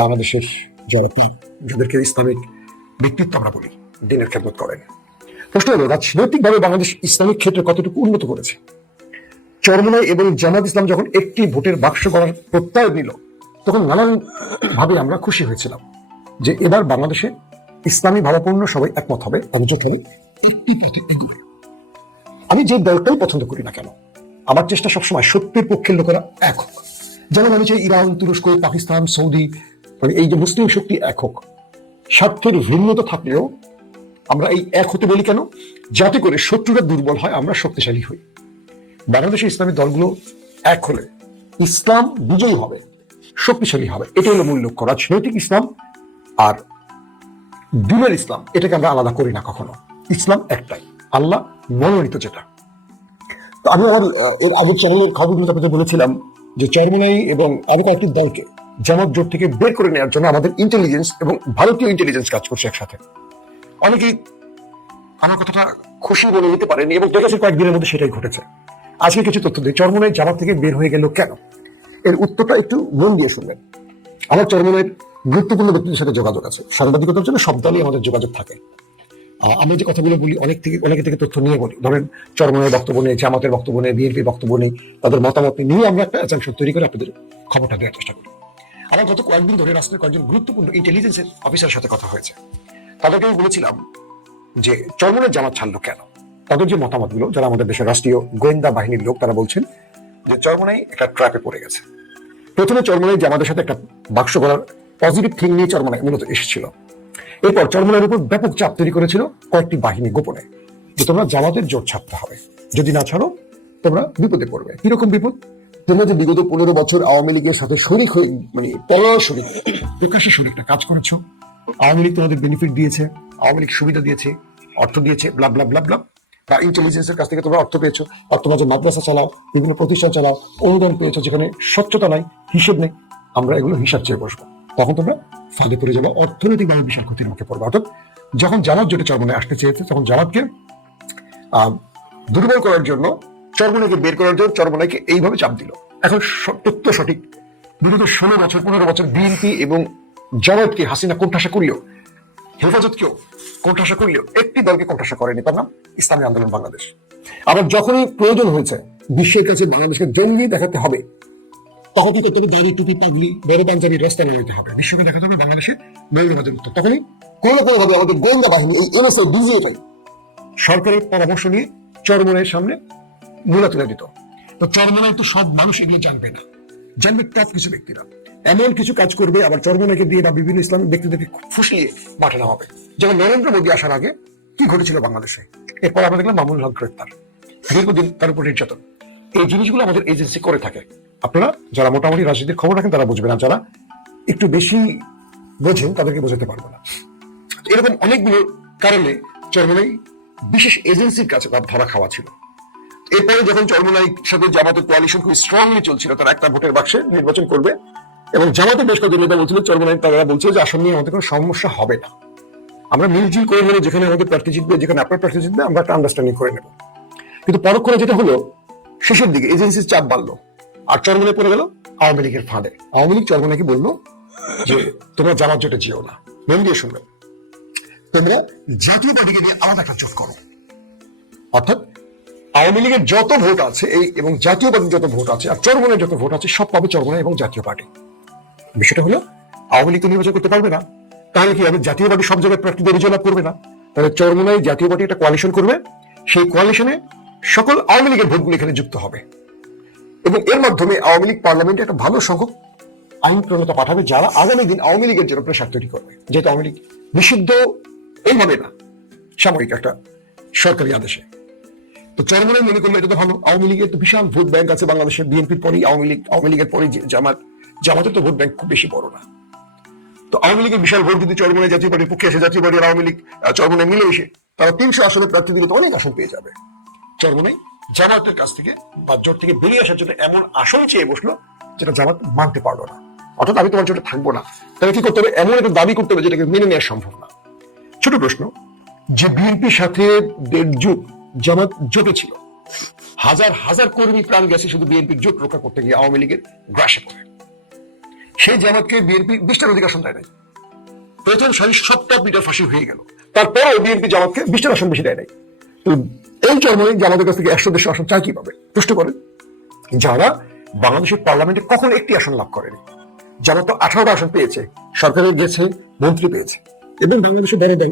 বাংলাদেশের যারা যাদেরকে ইসলামিক ব্যক্তিত্ব আমরা বলি, দিনের খেদমত করেন। প্রশ্ন হলো, রাজনৈতিকভাবে বাংলাদেশ ইসলামিক ক্ষেত্রে কতটুকু উন্নত করেছে? চরমোনাই এবং জামাত ইসলাম যখন একটি ভোটের বাক্স করার প্রত্যয় নিল, তখন নানান ভাবে আমরা খুশি হয়েছিলাম যে এবার বাংলাদেশে ইসলামী ভাবাপন্ন সবাই একমত হবে, জোট হবে, একটি পথে এগোবে। আমি যে দলটাই পছন্দ করি না কেন, আমার চেষ্টা সবসময় সত্যের পক্ষের লোকেরা এক হোক। যেমন আমি চাই ইরান, তুরস্ক, পাকিস্তান, সৌদি, মানে এই যে মুসলিম শক্তি এক হোক, স্বার্থের ভিন্নতা থাকলেও আমরা এই এক হতে বলি কেন? যাতে করে শত্রুরা দুর্বল হয়, আমরা শক্তিশালী হই। বাংলাদেশের ইসলামী দলগুলো এক হলে ইসলাম বিজয়ী হবে, শক্তিশালী হবে। এটা হলো মূল লক্ষ্য। রাজনৈতিক ইসলাম আর দিনের ইসলাম এটাকে আমরা আলাদা করি না কখনো। ইসলাম একটাই, আল্লাহ মনোনীত যেটা। তো আমি আমার এর আগের চ্যানেলের খবরগুলো আপনাদের বলেছিলাম যে চরমোনাই এবং আরো কয়েকটি দলকে জামাত জোট থেকে বের করে নেওয়ার জন্য আমাদের ইন্টেলিজেন্স এবং ভারতীয় ইন্টেলিজেন্স কাজ করছে একসাথে। অনেকেই আমার কথাটা খুশি বলে নিতে পারেনি এবং দেখেছি কয়েকদিনের মধ্যে সেটাই ঘটেছে। আজকে কিছু তথ্য দিই। চরমোনাই জামাত থেকে বের হয়ে গেল কেন? এর উত্তরটা একটু মন দিয়ে শুনবেন। আমার চরমোনাইয়ের গুরুত্বপূর্ণ ব্যক্তিদের সাথে যোগাযোগ আছে। সাংবাদিকতার জন্য সব দলই আমাদের যোগাযোগ থাকে। আমরা যে কথাগুলো বলি অনেকে থেকে তথ্য নিয়ে বলি। ধরেন চরমোনাইয়ের বক্তব্য নেই, জামাতের বক্তব্য নেই, বিএনপির বক্তব্য নেই, তাদের মতামত নিয়ে আমরা একটা অ্যাসাম্পশন তৈরি করে আপনাদের খবরটা দেওয়ার চেষ্টা করি। আমার গত কয়েকদিন ধরে রাষ্ট্রের কয়েকজন গুরুত্বপূর্ণ ইন্টেলিজেন্সের অফিসারের সাথে কথা হয়েছে। তাদেরকে আমি বলেছিলাম যে চরমোনাই জামাত ছাড়লো কেন। তাদের যে মতামতগুলো, যারা আমাদের দেশের রাষ্ট্রীয় গোয়েন্দা বাহিনীর লোক, তারা বলছেন যে চরমোনাই একটা ট্র্যাপে পড়ে গেছে। প্রথমে চরমোনাই জামাতের সাথে একটা বাক্স করার পজিটিভ থিং নিয়ে চরমোনাই মূলত এসেছিল। এরপর চরমোনাইয়ের উপর ব্যাপক চাপ তৈরি করেছিল কয়েকটি বাহিনী গোপনে, যে তোমরা জামাতের জোট ছাড়তে হবে, যদি না ছাড়ো তোমরা বিপদে পড়বে। কিরকম বিপদ? তোমরা যে বিগত 15 বছর আওয়ামী লীগের সাথে শরিক হয়ে, মানে পরশরিক, প্রকাশ্যে শরিকটা কাজ করেছো, আওয়ামী লীগ তোমাদের বেনিফিট দিয়েছে, আওয়ামী লীগ সুবিধা দিয়েছে, অর্থ দিয়েছে, ব্লা ব্লা ব্লা ব্লা, বা ইন্টেলিজেন্সের কাছ থেকে তোমরা অর্থ পেয়েছো, আর তোমরা যে মাদ্রাসা চালাও, বিভিন্ন প্রতিষ্ঠান চালাও, অনুদান পেয়েছো যেখানে স্বচ্ছতা নাই, হিসেব নেই, আমরা এগুলো হিসাব চেয়ে বসবো। তখন তোমরা ফাঁদে পড়ে যাবো, অর্থনৈতিকভাবে বিশাল ক্ষতির মুখে পড়বে। অর্থাৎ যখন জামাত জোটে চরমোনাই আসতে চেয়েছে, তখন জামাতকে দুর্বল করার জন্য, চরমোনাইকে বের করার জন্য চরমোনাইকে এইভাবে চাপ দিল। এখন তথ্য সঠিক, বিগত 16 বছর 15 বছর বিএনপি এবং জামাতকে হাসিনা কোণঠাসা করলেও, হেফাজতকেও কোণঠাসা করলেও একটি দলকে কোণঠাসা করেনি, তার নাম ইসলামী আন্দোলন বাংলাদেশ। আবার যখনই প্রয়োজন হয়েছে বিশ্বের কাছে বাংলাদেশকে জঙ্গি দেখাতে হবে, তখন কি করতে হবে? দাড়ি, টুপি, পাগলি, বড় পাঞ্জাবির রাস্তা নামাইতে হবে, বিশ্বকে দেখাতে হবে বাংলাদেশে মৌলবাদের উত্তর। তখনই কোনো না কোনোভাবে আমাদের গোয়েন্দা বাহিনী, এই এনএসআই, ডিজিএফআই সরকারের পরামর্শ নিয়ে চরমোনাইয়ের সামনে মূলা তুলে দিত। তো চরমোনাই তো সব মানুষ এগুলো জানবে না, জানবে টপ কিছু ব্যক্তিরা, এমন কিছু কাজ করবে, আবার চরমোনাইকে দিয়ে বা বিভিন্ন ইসলামিক ব্যক্তিদেরকে ফুসলিয়ে পাঠানো হবে। যেমন নরেন্দ্র মোদী আসার আগে কি ঘটেছিল বাংলাদেশে, এরপর আমরা দেখলাম মামুনুল হক গ্রেপ্তার, দীর্ঘদিন তার উপর নির্যাতন। এই জিনিসগুলো আমাদের এজেন্সি করে থাকে। আপনারা যারা মোটামুটি রাজনীতির খবর রাখেন তারা বুঝবেন, আর যারা একটু বেশি বোঝেন তাদেরকে বোঝাতে পারবো না। এরকম অনেকগুলো কারণে চরমোনাই বিশেষ এজেন্সির কাছে তার ধরা খাওয়া ছিল। এরপরে যখন চরমোনাই সাথে জামাতের কোয়ালিশন খুব স্ট্রংলি চলছিল, তারা একটা ভোটের বাক্সে নির্বাচন করবে, এবং জামাতের বেশ কয়েকজন নেতা বলছিল, চরমোনাই তারা বলছে যে আসন নিয়ে আমাদের কোনো সমস্যা হবে না, আমরা মিলজিল করে নেবো, যেখানে আমাদের প্রার্থী জিতবে, যেখানে আপনার প্রার্থী জিতবে, আমরা একটা আন্ডারস্ট্যান্ডিং করে নেব। কিন্তু পরক্ষণে যেটা হলো, শেষের দিকে এজেন্সির চাপ বাড়লো, আর চরমোনাই পড়ে গেল আওয়ামী লীগের ফাঁদে। আওয়ামী লীগ চরমোনাইকে বললো যে তোমরা জামাত জোটে যেও না, মন দিয়ে শুনবেন, তোমরা জাতীয় পার্টিকে নিয়ে আলাদা একটা জোট করো। অর্থাৎ আওয়ামী লীগের যত ভোট আছে এই এবং জাতীয় পার্টির যত ভোট আছে আর চরমোনাইয়ের যত ভোট আছে, সব পাবে চরমোনাই এবং জাতীয় পার্টি। বিষয়টা হলো, আওয়ামী লীগ তো নির্বাচন করতে পারবে না, তাহলে কি হবে? জাতীয় পার্টি সব জায়গায় প্রার্থীদের বিজয় লাভ করবে না, তাহলে চরমোনাই জাতীয় পার্টি একটা কোয়ালিশন করবে, সেই কোয়ালিশনে সকল আওয়ামী লীগের ভোটগুলো এখানে যুক্ত হবে, এবং এর মাধ্যমে আওয়ামী লীগ পার্লামেন্টে একটা ভালো সংখ্যক আইন প্রণেতা পাঠাবে, যারা আগামী দিন আওয়ামী লীগের জন্য প্রেসার তৈরি করবে। যেহেতু আওয়ামী লীগ নিষিদ্ধ এইভাবে না, সাময়িক একটা সরকারি আদেশে। তো চরমোনাই মনে করলো এটা তো ভালো, আওয়ামী লীগের তো বিশাল ভোট ব্যাংক আছে বাংলাদেশে, বিএনপির পরেই আওয়ামী লীগ, আওয়ামী লীগের পরেই জামাতের তো ভোট ব্যাংক খুব বেশি বড় না। তো আওয়ামী লীগের বিশাল ভোট যদি চরমোনাই জাতীয় পার্টির পক্ষে আসে, জাতীয় পার্টি আর আওয়ামী লীগ চরমোনাই মিলে এসে তারা 300 আসনে প্রার্থী দিলে তো অনেক আসন পেয়ে যাবে। চরমোনাই জামাতের কাছ থেকে বা জোট থেকে বেরিয়ে আসার জন্য এমন আসন চেয়ে বসলো যেটা জামাত মানতে পারলো না। অর্থাৎ আমি তোমার জোটে থাকবো না, তাহলে কি করতে হবে? এমন একটা দাবি করতে হবে যেটাকে মেনে নেওয়া সম্ভব না। ছোট প্রশ্ন, যে বিএনপির সাথে 1.5 যুগ জামাত জোটে ছিল, হাজার হাজার কর্মী প্রাণ গেছে শুধু বিএনপির জোট রক্ষা করতে গিয়ে আওয়ামী লীগের গ্রাসে পড়ে। সেই জামাতকে বিএনপি 20টার অধিক আসন দেয় নাই, প্রথম সারি 7টা পিটার ফাঁসি হয়ে গেল, তারপরেও বিএনপি জামাতকে 20টার আসন বেশি দেয় নাই। তো এই চরমোনাই জামাতের কাছ থেকে 100-150 আসন চায় কিভাবে? প্রশ্ন করেন, যারা বাংলাদেশের পার্লামেন্টে কখনো একটি আসন লাভ করেনি। জামাত তো 18টা আসন পেয়েছে, সরকারের গেছে, মন্ত্রী পেয়েছে, এবং বাংলাদেশের বড় দল